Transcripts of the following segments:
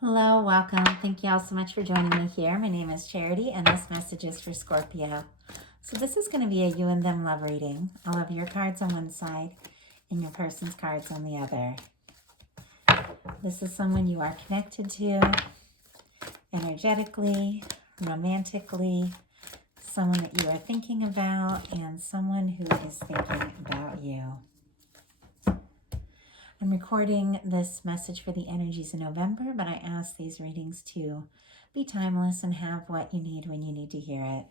Hello, welcome. Thank you all so much for joining me here. My name is Charity, and this message is for Scorpio. So this is going to be a you and them love reading. I'll have your cards on one side and your person's cards on the other. This is someone you are connected to energetically, romantically, someone that you are thinking about, and someone who is thinking about you. I'm recording this message for the energies in November, but I ask these readings to be timeless and have what you need when you need to hear it.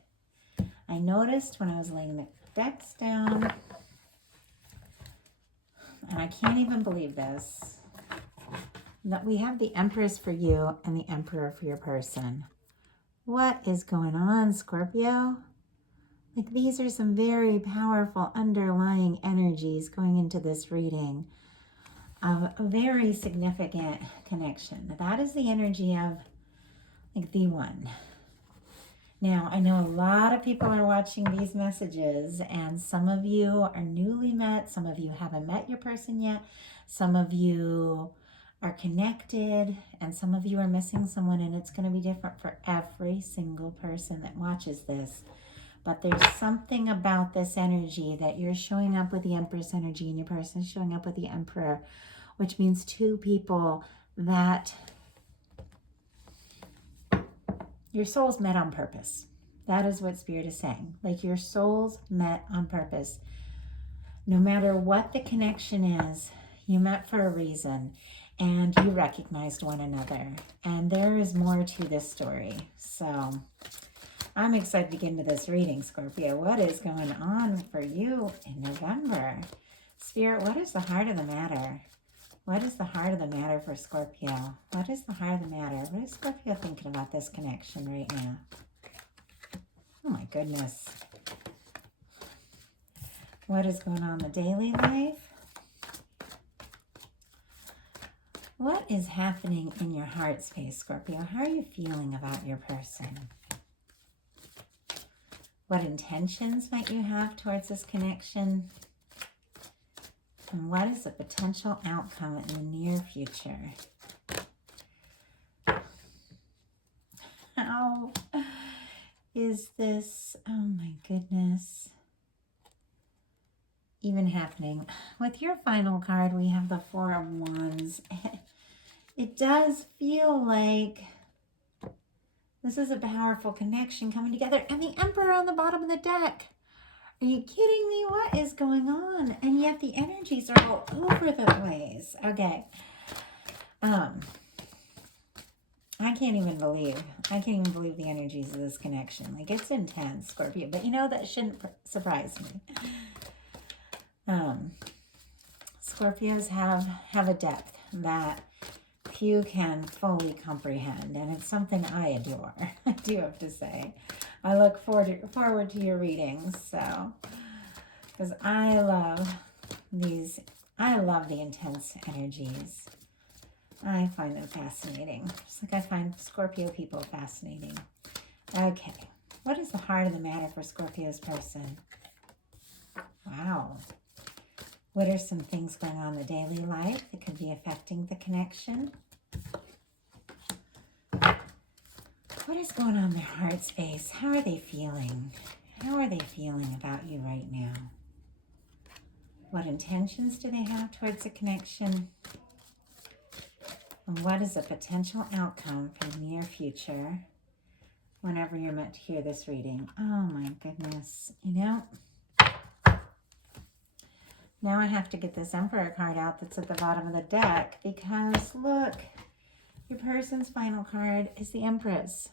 I noticed when I was laying the decks down, and I can't even believe this, that we have the Empress for you and the Emperor for your person. What is going on, Scorpio? Like, these are some very powerful underlying energies going into this reading of a very significant connection. That is the energy of like the one. Now, I know a lot of people are watching these messages, and some of you are newly met, some of you haven't met your person yet, some of you are connected, and some of you are missing someone, and it's going to be different for every single person that watches this. But there's something about this energy that you're showing up with the Empress energy and your person is showing up with the Emperor, which means two people that your souls met on purpose. That is what Spirit is saying. Like, your souls met on purpose. No matter what the connection is, you met for a reason and you recognized one another. And there is more to this story. So I'm excited to get into this reading, Scorpio. What is going on for you in November? Spirit, what is the heart of the matter? What is the heart of the matter for Scorpio? What is the heart of the matter? What is Scorpio thinking about this connection right now? Oh my goodness. What is going on in the daily life? What is happening in your heart space, Scorpio? How are you feeling about your person? What intentions might you have towards this connection? And what is the potential outcome in the near future? How is this, oh my goodness, even happening? With your final card, we have the Four of Wands. It does feel like this is a powerful connection coming together. And the Emperor on the bottom of the deck. Are you kidding me? What is going on? And yet the energies are all over the place. Okay. I can't even believe the energies of this connection. Like, it's intense, Scorpio. But you know, that shouldn't surprise me. Scorpios have a depth that few can fully comprehend, and it's something I adore. I do have to say. I look forward to your readings, so, because I love the intense energies. I find them fascinating, just like I find Scorpio people fascinating. Okay, what is the heart of the matter for Scorpio's person? Wow. What are some things going on in the daily life that could be affecting the connection? What is going on in their heart space? How are they feeling? How are they feeling about you right now? What intentions do they have towards the connection? And what is a potential outcome for the near future whenever you're meant to hear this reading? Oh my goodness. You know, now I have to get this Emperor card out that's at the bottom of the deck, because look, your person's final card is the Empress.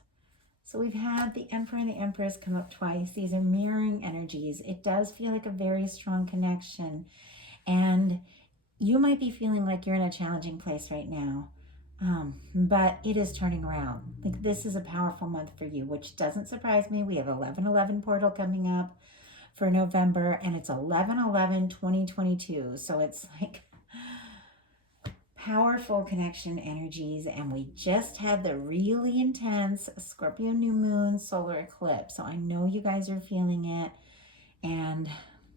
So we've had the Emperor and the Empress come up twice. These are mirroring energies. It does feel like a very strong connection. And you might be feeling like you're in a challenging place right now. But it is turning around. Like, this is a powerful month for you, which doesn't surprise me. We have 11/11 portal coming up for November, and it's 11/11/2022. So it's like powerful connection energies, and we just had the really intense Scorpio new moon solar eclipse. So I know you guys are feeling it, and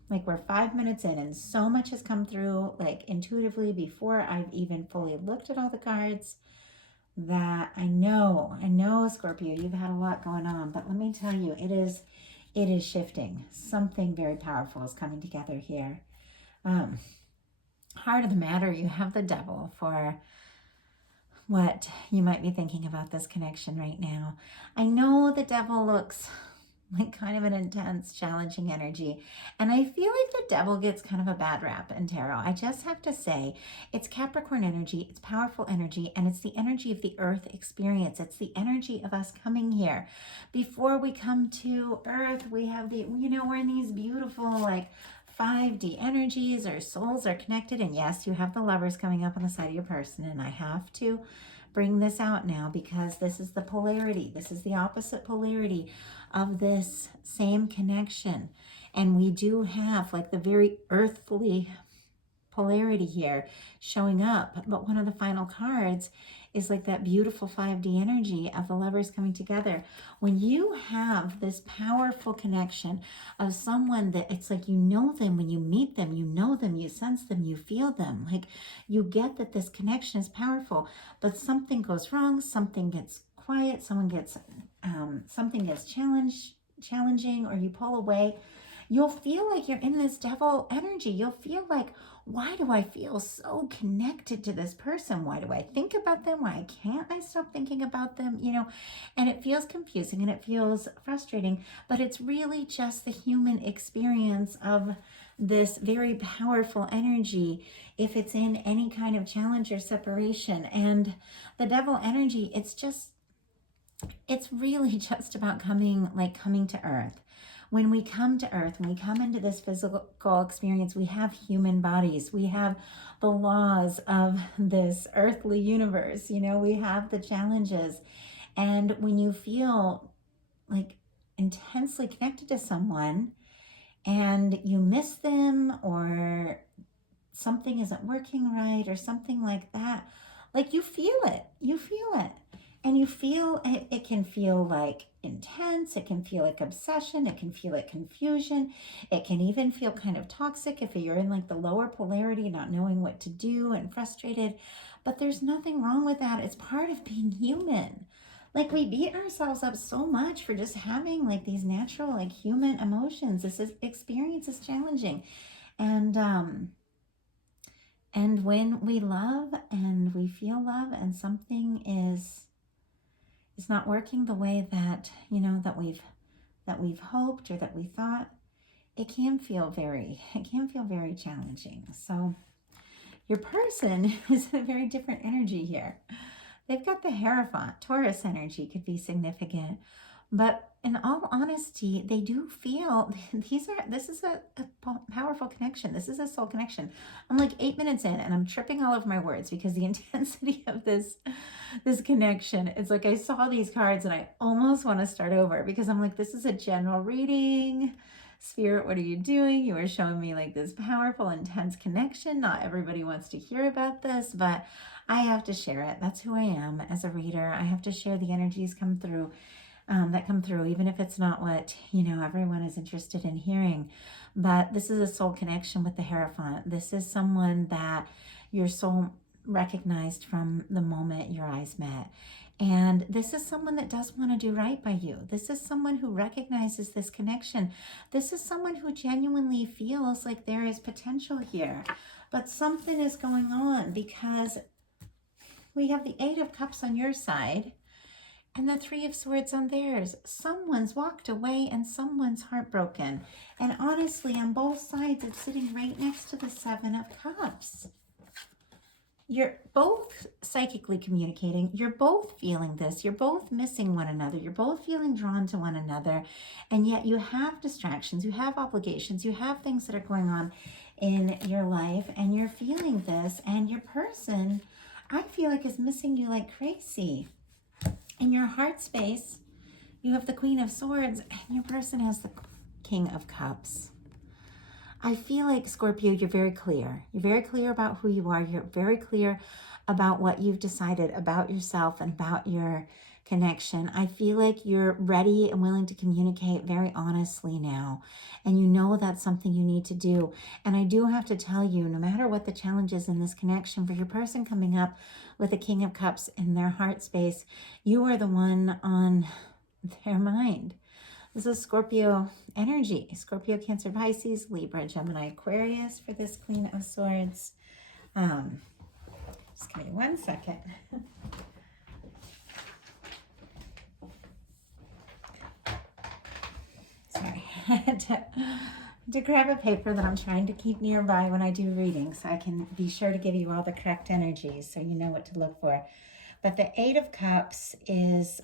like, we're 5 minutes in and so much has come through, like, intuitively before I've even fully looked at all the cards. that I know, Scorpio, you've had a lot going on, but let me tell you, it is shifting. Something very powerful is coming together here. Heart of the matter, you have the devil for what you might be thinking about this connection right now. I know the devil looks like kind of an intense, challenging energy. And I feel like the devil gets kind of a bad rap in tarot. I just have to say, it's Capricorn energy, it's powerful energy, and it's the energy of the earth experience. It's the energy of us coming here. Before we come to earth, we have the, we're in these beautiful, like, 5D energies. Our souls are connected. And yes, you have the lovers coming up on the side of your person. And I have to bring this out now because this is the polarity. This is the opposite polarity of this same connection. And we do have like the very earthly polarity here showing up. But one of the final cards is like that beautiful 5D energy of the lovers coming together. When you have this powerful connection of someone that it's like you know them, when you meet them, you know them, you sense them, you feel them. Like you get that this connection is powerful, but something goes wrong, something gets quiet, something gets challenging, or you pull away. You'll feel like you're in this devil energy. You'll feel like, why do I feel so connected to this person? Why do I think about them? Why can't I stop thinking about them? And it feels confusing and it feels frustrating, but it's really just the human experience of this very powerful energy if it's in any kind of challenge or separation. And the devil energy, it's really just about coming to earth. When we come to earth, when we come into this physical experience, we have human bodies. We have the laws of this earthly universe. We have the challenges. And when you feel like intensely connected to someone and you miss them, or something isn't working right or something like that, like you feel it. And you feel it can feel like intense, it can feel like obsession, it can feel like confusion, it can even feel kind of toxic if you're in like the lower polarity, not knowing what to do and frustrated. But there's nothing wrong with that. It's part of being human. Like we beat ourselves up so much for just having like these natural like human emotions. Experience is challenging. And when we love and we feel love and something is not working the way that that we've hoped or that we thought, it can feel very challenging. So your person is a very different energy here. They've got the Hierophant. Taurus energy could be significant, but in all honesty, they do feel this is a powerful connection. This is a soul connection. I'm like 8 minutes in and I'm tripping all over my words because the intensity of this connection, it's like I saw these cards and I almost want to start over because I'm like, this is a general reading. Spirit, what are you doing? You are showing me like this powerful, intense connection. Not everybody wants to hear about this, but I have to share it. That's who I am as a reader. I have to share the energies that come through, even if it's not what, everyone is interested in hearing. But this is a soul connection with the Hierophant. This is someone that your soul recognized from the moment your eyes met. And this is someone that does want to do right by you. This is someone who recognizes this connection. This is someone who genuinely feels like there is potential here. But something is going on because we have the Eight of Cups on your side and the Three of Swords on theirs. Someone's walked away and someone's heartbroken. And honestly, on both sides, it's sitting right next to the Seven of Cups. You're both psychically communicating. You're both feeling this. You're both missing one another. You're both feeling drawn to one another. And yet you have distractions. You have obligations. You have things that are going on in your life. And you're feeling this. And your person, I feel like, is missing you like crazy. In your heart space, you have the Queen of Swords. And your person has the King of Cups. I feel like, Scorpio, you're very clear. You're very clear about who you are. You're very clear about what you've decided about yourself and about your connection. I feel like you're ready and willing to communicate very honestly now. And you know that's something you need to do. And I do have to tell you, no matter what the challenge is in this connection, for your person coming up with the King of Cups in their heart space, you are the one on their mind. This is Scorpio energy. Scorpio, Cancer, Pisces, Libra, Gemini, Aquarius for this Queen of Swords. Just give me 1 second. Sorry, I had to grab a paper that I'm trying to keep nearby when I do readings so I can be sure to give you all the correct energies so you know what to look for. But the Eight of Cups is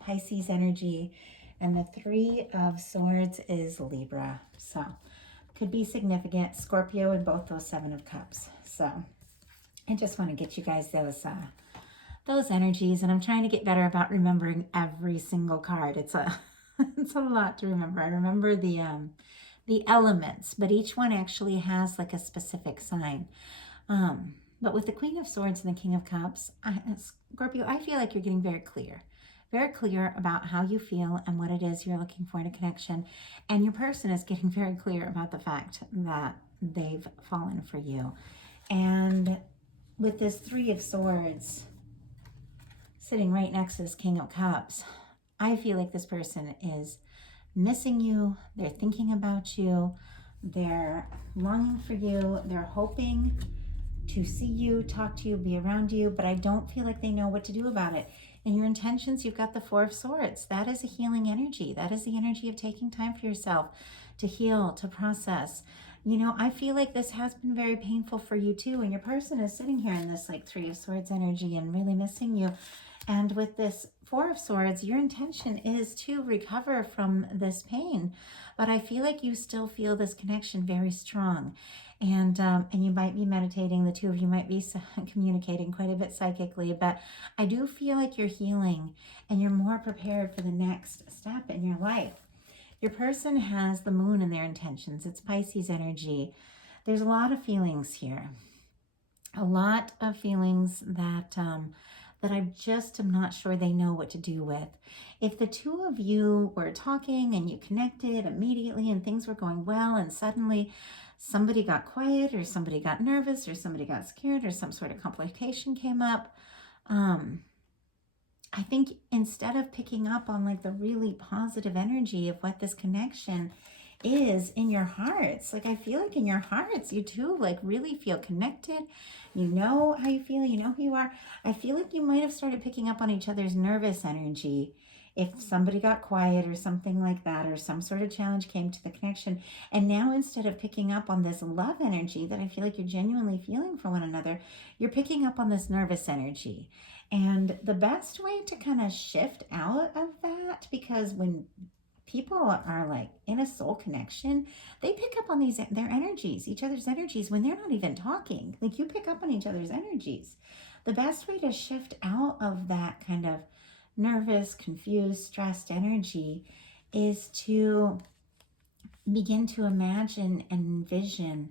Pisces energy, and the Three of Swords is Libra. So could be significant. Scorpio in both those Seven of Cups. So I just want to get you guys those energies, and I'm trying to get better about remembering every single card. It's a it's a lot to remember. I remember the elements, but each one actually has like a specific sign. But with the Queen of Swords and the King of Cups, Scorpio, I feel like you're getting very clear about how you feel and what it is you're looking for in a connection. And your person is getting very clear about the fact that they've fallen for you. And with this Three of Swords sitting right next to this King of Cups, I feel like this person is missing you. They're thinking about you. They're longing for you. They're hoping to see you, talk to you, be around you, but I don't feel like they know what to do about it. In your intentions, you've got the Four of Swords. That is a healing energy. That is the energy of taking time for yourself to heal, to process. You know, I feel like this has been very painful for you too, and your person is sitting here in this like Three of Swords energy and really missing you. And with this Four of Swords, your intention is to recover from this pain, but I feel like you still feel this connection very strong. And you might be meditating, the two of you might be communicating quite a bit psychically, but I do feel like you're healing and you're more prepared for the next step in your life. Your person has the moon in their intentions. It's Pisces energy. There's a lot of feelings here. A lot of feelings that I just am not sure they know what to do with. If the two of you were talking and you connected immediately and things were going well and suddenly somebody got quiet or somebody got nervous or somebody got scared or some sort of complication came up, I think instead of picking up on like the really positive energy of what this connection is in your hearts, like I feel like in your hearts you two like really feel connected. You know how you feel, you know who you are. I feel like you might have started picking up on each other's nervous energy if somebody got quiet or something like that, or some sort of challenge came to the connection. And now instead of picking up on this love energy that I feel like you're genuinely feeling for one another, you're picking up on this nervous energy. And the best way to kind of shift out of that, because when people are like in a soul connection, they pick up on their energies, each other's energies, when they're not even talking. Like you pick up on each other's energies. The best way to shift out of that kind of nervous, confused, stressed energy is to begin to imagine and envision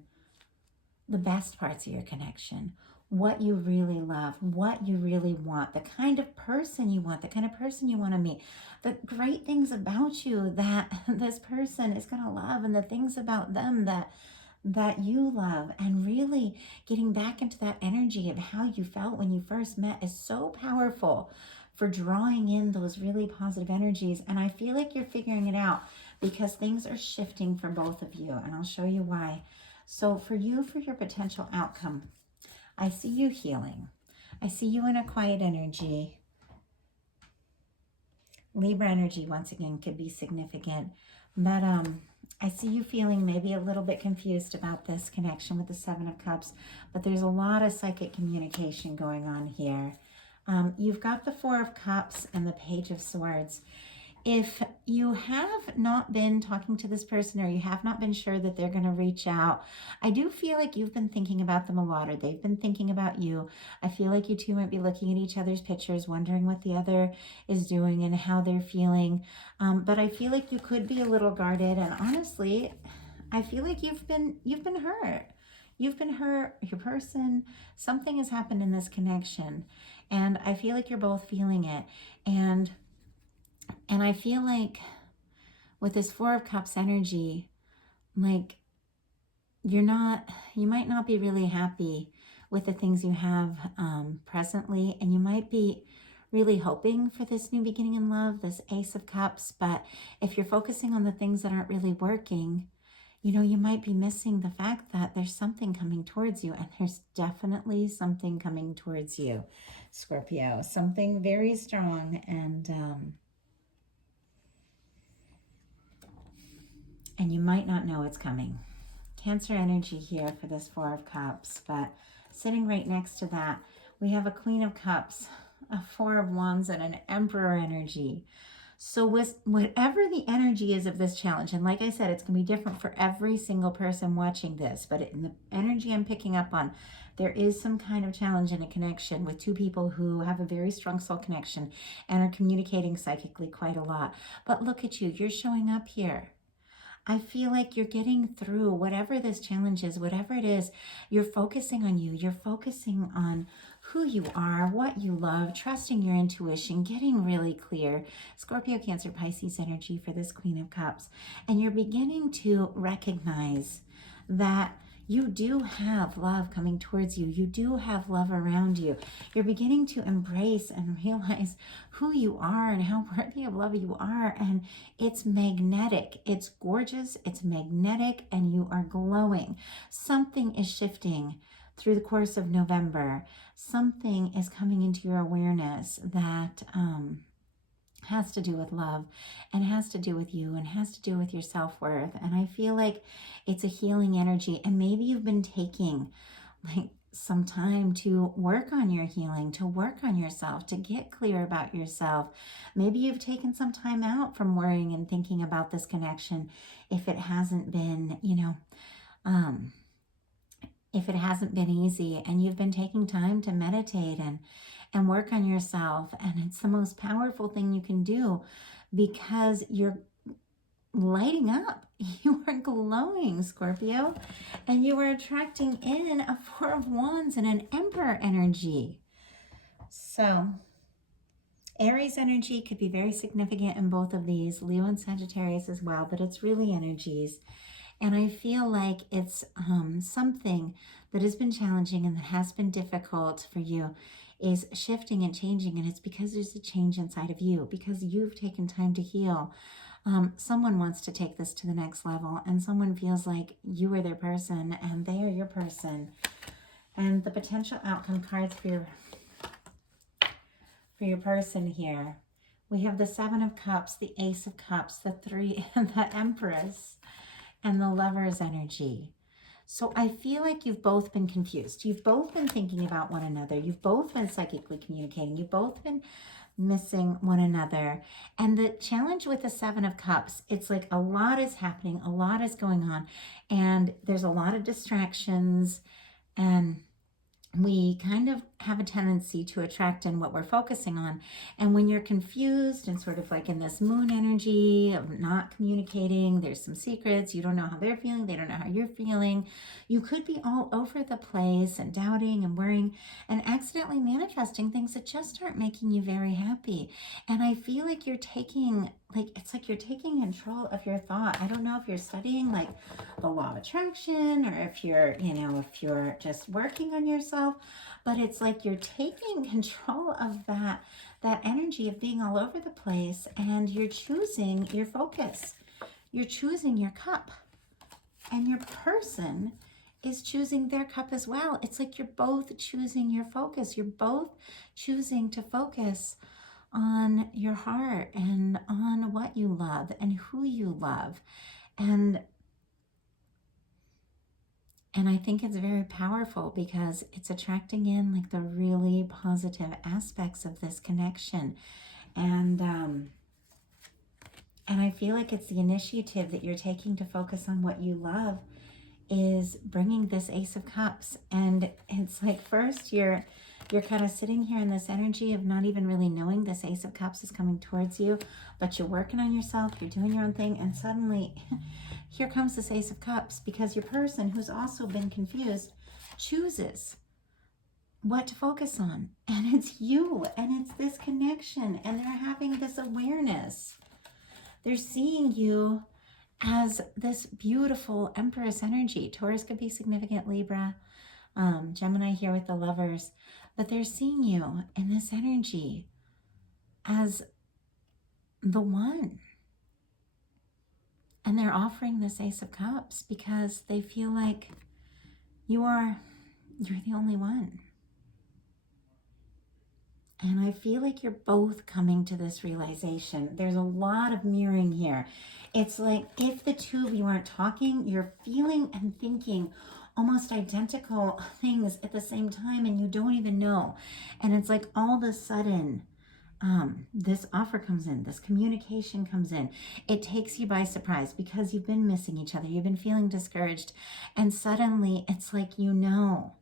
the best parts of your connection, what you really love, what you really want, the kind of person you want, the kind of person you want to meet, the great things about you that this person is going to love, and the things about them that you love. And really getting back into that energy of how you felt when you first met is so powerful for drawing in those really positive energies. And I feel like you're figuring it out because things are shifting for both of you, and I'll show you why. So for you, for your potential outcome, I see you healing. I see you in a quiet energy. Libra energy, once again, could be significant. But I see you feeling maybe a little bit confused about this connection with the Seven of Cups. But there's a lot of psychic communication going on here. You've got the Four of Cups and the Page of Swords. If you have not been talking to this person, or you have not been sure that they're going to reach out, I do feel like you've been thinking about them a lot, or they've been thinking about you. I feel like you two might be looking at each other's pictures, wondering what the other is doing and how they're feeling. But I feel like you could be a little guarded. And honestly, I feel like you've been hurt. You've been hurt, your person, something has happened in this connection. And I feel like you're both feeling it. And I feel like with this Four of Cups energy, like you might not be really happy with the things you have presently, and you might be really hoping for this new beginning in love, this Ace of Cups. But if you're focusing on the things that aren't really working, you might be missing the fact that there's something coming towards you, and there's definitely something coming towards you, Scorpio. Something very strong, and you might not know it's coming. Cancer energy here for this Four of Cups, but sitting right next to that, we have a Queen of Cups, a Four of Wands, and an Emperor energy. So with whatever the energy is of this challenge, and like I said, it's going to be different for every single person watching this, but in the energy I'm picking up on, there is some kind of challenge in a connection with two people who have a very strong soul connection and are communicating psychically quite a lot. But look at you, you're showing up here. I feel like you're getting through whatever this challenge is, whatever it is, you're focusing on you. You're focusing on who you are, what you love, trusting your intuition, getting really clear. Scorpio, Cancer, Pisces energy for this Queen of Cups. And you're beginning to recognize that you do have love coming towards you. You do have love around you. You're beginning to embrace and realize who you are and how worthy of love you are. And it's magnetic. It's gorgeous. It's magnetic. And you are glowing. Something is shifting through the course of November. Something is coming into your awareness that has to do with love and has to do with you and has to do with your self-worth. And I feel like it's a healing energy, and maybe you've been taking like some time to work on your healing, to work on yourself, to get clear about yourself. Maybe you've taken some time out from worrying and thinking about this connection if it hasn't been, if it hasn't been easy, and you've been taking time to meditate and work on yourself. And it's the most powerful thing you can do because you're lighting up. You are glowing, Scorpio, and you are attracting in a Four of Wands and an Emperor energy. So Aries energy could be very significant in both of these, Leo and Sagittarius as well, but it's really energies. And I feel like it's something that has been challenging and that has been difficult for you is shifting and changing. And it's because there's a change inside of you, because you've taken time to heal. Someone wants to take this to the next level, and someone feels like you are their person and they are your person. And the potential outcome cards for your person here, we have the Seven of Cups, the Ace of Cups, the Three, and the Empress, and the Lover's energy. So I feel like you've both been confused. You've both been thinking about one another. You've both been psychically communicating. You've both been missing one another. And the challenge with the Seven of Cups, it's like a lot is happening, a lot is going on, and there's a lot of distractions, and we kind of have a tendency to attract in what we're focusing on. And when you're confused and sort of like in this moon energy of not communicating, there's some secrets, you don't know how they're feeling, they don't know how you're feeling, you could be all over the place and doubting and worrying and accidentally manifesting things that just aren't making you very happy. And I feel like you're taking, it's like you're taking control of your thought. I don't know if you're studying like the law of attraction, or if you're, if you're just working on yourself, but it's like you're taking control of that energy of being all over the place, and you're choosing your focus. You're choosing your cup, and your person is choosing their cup as well. It's like you're both choosing your focus. You're both choosing to focus on your heart and on what you love and who you love. And I think it's very powerful because it's attracting in like the really positive aspects of this connection. And I feel like it's the initiative that you're taking to focus on what you love is bringing this Ace of Cups. And it's like first you're kind of sitting here in this energy of not even really knowing this Ace of Cups is coming towards you, but you're working on yourself, you're doing your own thing, and suddenly here comes this Ace of Cups, because your person who's also been confused chooses what to focus on. And it's you, and it's this connection, and they're having this awareness. They're seeing you as this beautiful Empress energy. Taurus could be significant, Libra, Gemini here with the Lovers, but they're seeing you in this energy as the one. And they're offering this Ace of Cups because they feel like you're the only one. And I feel like you're both coming to this realization. There's a lot of mirroring here. It's like if the two of you aren't talking, you're feeling and thinking almost identical things at the same time, and you don't even know. And it's like all of a sudden, this offer comes in, this communication comes in. It takes you by surprise because you've been missing each other. You've been feeling discouraged. And suddenly it's like, you know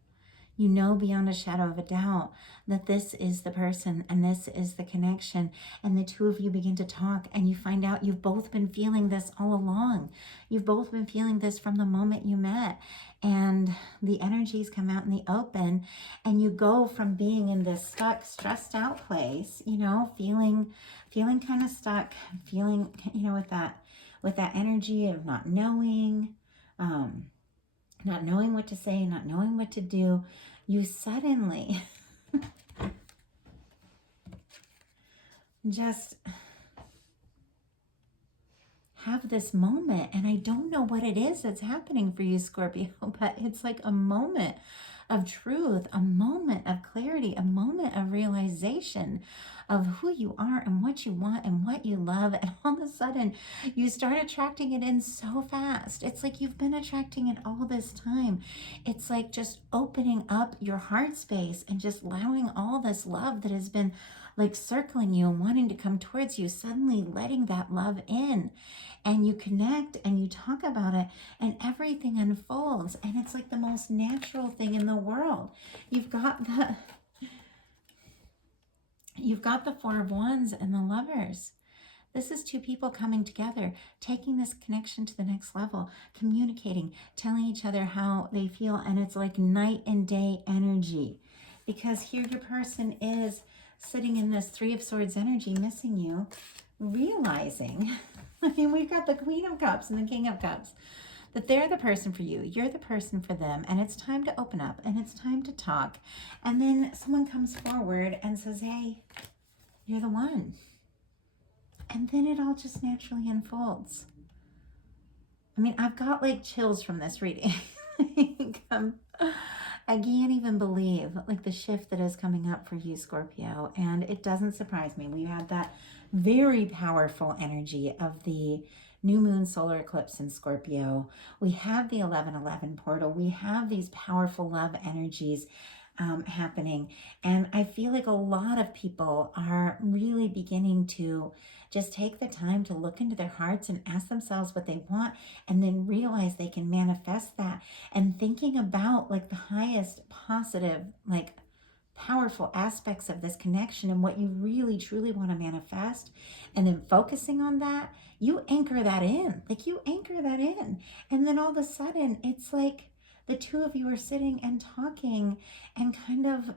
beyond a shadow of a doubt that this is the person and this is the connection. And the two of you begin to talk, and you find out you've both been feeling this all along. You've both been feeling this from the moment you met. And the energies come out in the open, and you go from being in this stuck, stressed out place, feeling kind of stuck, feeling, with that energy of not knowing what to say, not knowing what to do. You suddenly just have this moment, and I don't know what it is that's happening for you, Scorpio, but it's like a moment of truth, a moment of clarity, a moment of realization of who you are and what you want and what you love. And all of a sudden you start attracting it in so fast. It's like you've been attracting it all this time. It's like just opening up your heart space and just allowing all this love that has been like circling you and wanting to come towards you, suddenly letting that love in. And you connect and you talk about it, and everything unfolds, and it's like the most natural thing in the world. You've got the Four of Wands and the Lovers. This is two people coming together, taking this connection to the next level, communicating, telling each other how they feel, and it's like night and day energy. Because here your person is sitting in this Three of Swords energy, missing you, realizing, we've got the Queen of Cups and the King of Cups, that they're the person for you, you're the person for them, and it's time to open up, and it's time to talk. And then someone comes forward and says, hey, you're the one. And then it all just naturally unfolds. I've got like chills from this reading. I can't even believe like the shift that is coming up for you, Scorpio. And it doesn't surprise me. We had that very powerful energy of the new moon solar eclipse in Scorpio. We have the 11/11 portal. We have these powerful love energies happening. And I feel like a lot of people are really beginning to just take the time to look into their hearts and ask themselves what they want, and then realize they can manifest that. And thinking about like the highest positive, like powerful aspects of this connection and what you really truly want to manifest, and then focusing on that, you anchor that in. And then all of a sudden it's like the two of you are sitting and talking and kind of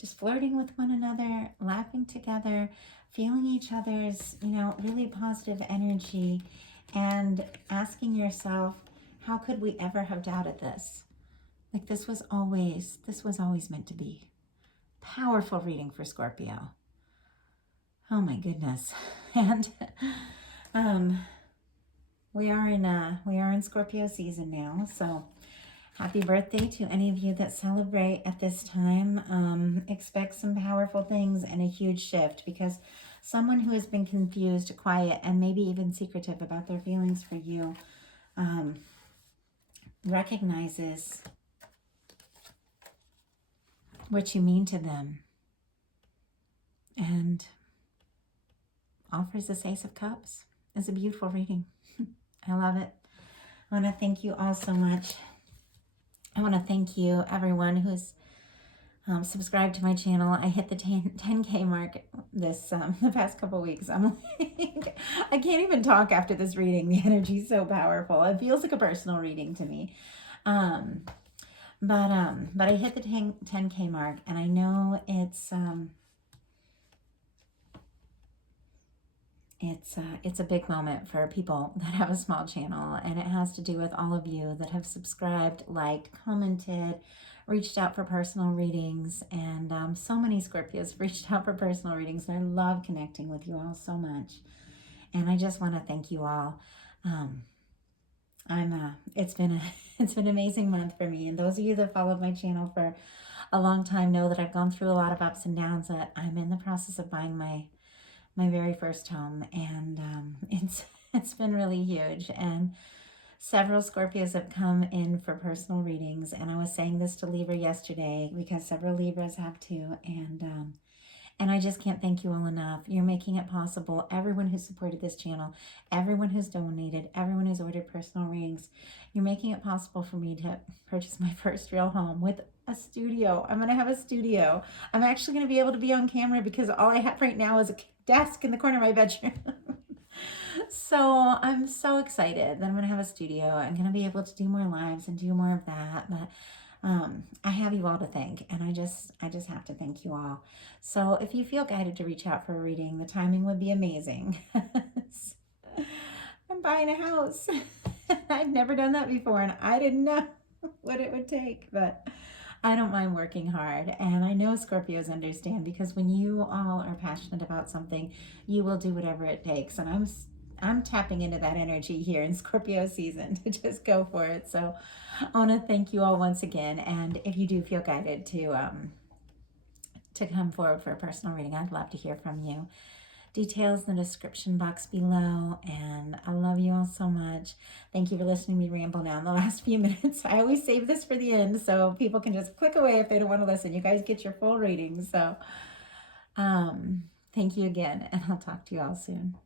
just flirting with one another, laughing together, feeling each other's, really positive energy, and asking yourself, how could we ever have doubted this? Like this was always meant to be. Powerful reading for Scorpio. Oh my goodness. And we are in Scorpio season now, so happy birthday to any of you that celebrate at this time. Expect some powerful things and a huge shift, because someone who has been confused, quiet, and maybe even secretive about their feelings for you recognizes what you mean to them and offers this Ace of Cups. It's a beautiful reading. I love it. I want to thank you all so much. I want to thank you, everyone who's subscribed to my channel. I hit the 10K mark the past couple weeks. I'm like, I can't even talk after this reading. The energy is so powerful. It feels like a personal reading to me. But I hit the 10K mark, and I know it's a big moment for people that have a small channel, and it has to do with all of you that have subscribed, liked, commented, reached out for personal readings, and so many Scorpios reached out for personal readings, and I love connecting with you all so much, and I just want to thank you all. It's been an amazing month for me, and those of you that followed my channel for a long time know that I've gone through a lot of ups and downs, that I'm in the process of buying my very first home, and it's been really huge, and several Scorpios have come in for personal readings, and I was saying this to Libra yesterday because several Libras have too, and I just can't thank you all enough. You're making it possible. Everyone who supported this channel, everyone who's donated, everyone who's ordered personal readings, you're making it possible for me to purchase my first real home with a studio. I'm going to have a studio. I'm actually going to be able to be on camera because all I have right now is a desk in the corner of my bedroom. So I'm so excited that I'm going to have a studio. I'm going to be able to do more lives and do more of that. But I have you all to thank, and I just have to thank you all. So if you feel guided to reach out for a reading, the timing would be amazing. I'm buying a house. I've never done that before, and I didn't know what it would take, but I don't mind working hard, and I know Scorpios understand, because when you all are passionate about something, you will do whatever it takes, and I'm tapping into that energy here in Scorpio season to just go for it. So I want to thank you all once again, and if you do feel guided to come forward for a personal reading, I'd love to hear from you. Details in the description box below, and I love you all so much. Thank you for listening to me ramble now in the last few minutes. I always save this for the end so people can just click away if they don't want to listen. You guys get your full reading. So thank you again, and I'll talk to you all soon.